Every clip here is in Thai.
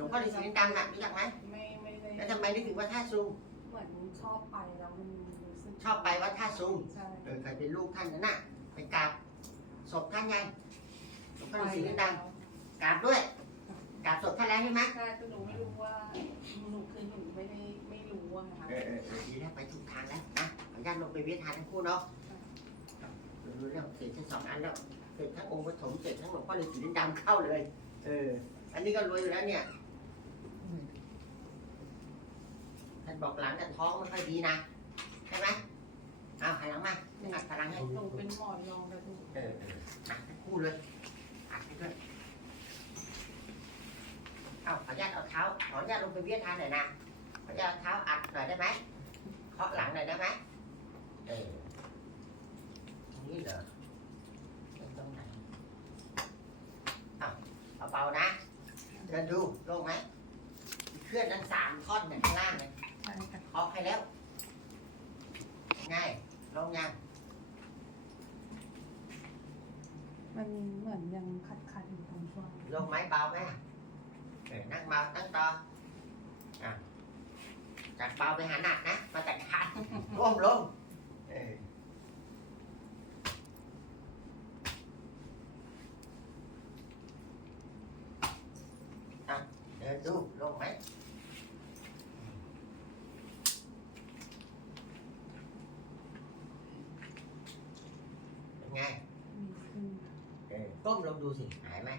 ลวงพ่อฤาษีลิงดำน่ะรู้จักไหมไม่ไม่ได้แล้วทำไมนึกถึงว่าท่าซุงเหมือนชอบไปแล้วมันรู้สึกชอบไปวัดท่าซุงใช่เออเคยเป็นลูกท่านนั่นน่ะไปกราบศพท่านไงหลวงพ่อฤาษีลิงดำกราบด้วยกราบศพท่านแล้วใช่ไหมใช่คือหนูไม่รู้ว่าหนูคือหนูไม่ได้ไม่รู้อะค่ะเออเออเออดีแล้วไปถูกทางแล้วนะขออนุญาตลงไปเวียนทานทั้งคู่เนาะรู้แล้วเสร็จทั้งสองอันแล้วเสร็จทั้งองค์ปฐมเสร็จทั้งหลวงพ่อฤาษีลิงดำเข้าเลย เออ อันนี้ก็รวยอยู่แล้วเนี่ย ท่านบอกหลังแต่ท้องไม่ค่อยดีนะใช่ไหมเอาหันหลังมาอัดพลังให้หนูเป็นหมอนรองกระดูกเออเอออัดทั้งคู่เลยอัดให้ด้วยเอาขออนุญาตเอาเท้าขออนุญาตลงไปเวียนทานหน่อยนะขออนุญาตเอาเท้าอัดหน่อยได้ไหมเคาะหลังหน่อยได้ไหมเออตรงนี้เหรอเป็นตรงไหนเอาเบาๆนะเดินดูโลงไหมเคลื่อนนั้นสามท่อนเนี่ยข้างล่างเนี่ยใช่ค่ะ ออกให้แล้ว ง่ายลงยังมันเหมือนยังคัดคัดๆอยู่ตรงช่วงลงไหมเบาไหมเออนั่งเบาตั้งต่ออะจากเบาไปหาหนักนะ มาจัดการร่วมลงเอออะเดินดูลงไหมเป็น ไงมีขึ้นเออก้มลงดูสิหายไหม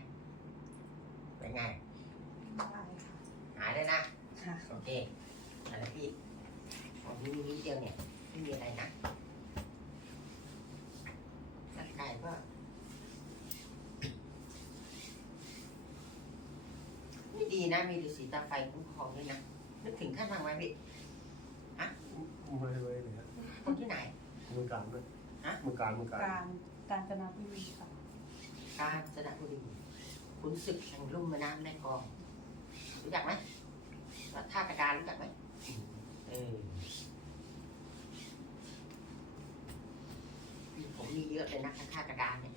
เป็นไงได้ค่ะหายเลยนะค่ะ โอเคอะไรพี่ของพี่มีนิดเดียวเนี่ยไม่มีอะไรนะร่างกายก็นี่ดีนะ มีฤาษีตาไฟคุ้มครองด้วยนะ นึกถึงท่านบ้างไหมพี่ไม่ไม่เลยครับคนที่ไหน มือการด้วย ฮะ มือการมือการการการจนาพิวีค่ะกาญจนบุรีขุนศึกแห่งลุ่มแม่น้ำแม่กลอง รู้จักไหมวัดท่ากระดานรู้จักไหมเออผมมีเยอะเลยนะท่ากระดานเนี่ย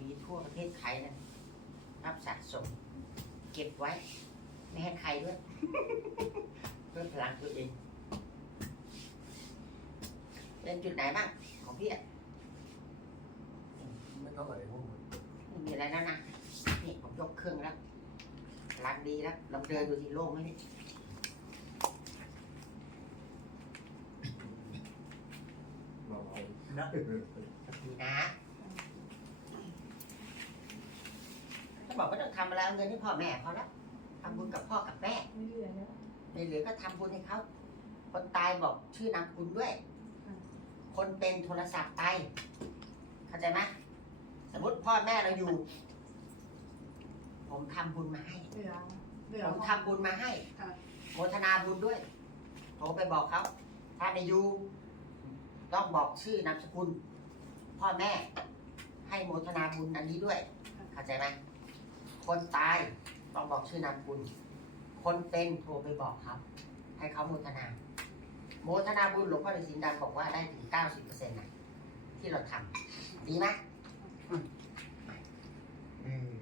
มีทั่วประเทศไทยนะรับสะสม เก็บไว้ ไม่ให้ใครด้วย เพื่อพลังตัวเอง เป็นจุดไหนบ้างของพี่อะไม่เท่าไหร่พวกมันไม่มีอะไรแล้วนะนี่ผมยกเครื่องแล้วรักดีแล้วลองเดินดูที่โล่งไหมนี่เราเอานะดีนะถ้าบอกว่าต้องทำอะไรเอาเงินให้พ่อแม่เขาแล้วทำบุญกับพ่อกับแม่ไม่เหลือแล้วในเหลือก็ทำบุญให้เขาคนตายบอกชื่อนามคุณด้วยค่ะ คนเป็นโทรศัพท์ไป เข้าใจไหมสมมติพ่อแม่เราอยู่ ผมทำบุญมาให้ เหลือเหลือ ผมทำบุญมาให้ค่ะ โมทนาบุญด้วย โทรไปบอกเขา ถ้าในยูต้องบอกชื่อนามสกุล พ่อแม่ ให้โมทนาบุญอันนี้ด้วย เข้าใจไหมคนตายต้องบอกชื่อนามสกุล คนเป็นโทรไปบอกเขาให้เขาโมทนา โมทนาบุญหลวงพ่อฤาษีดำบอกว่าได้ถึงเก้าสิบเปอร์เซ็นต์นะที่เราทำดีไหมอืม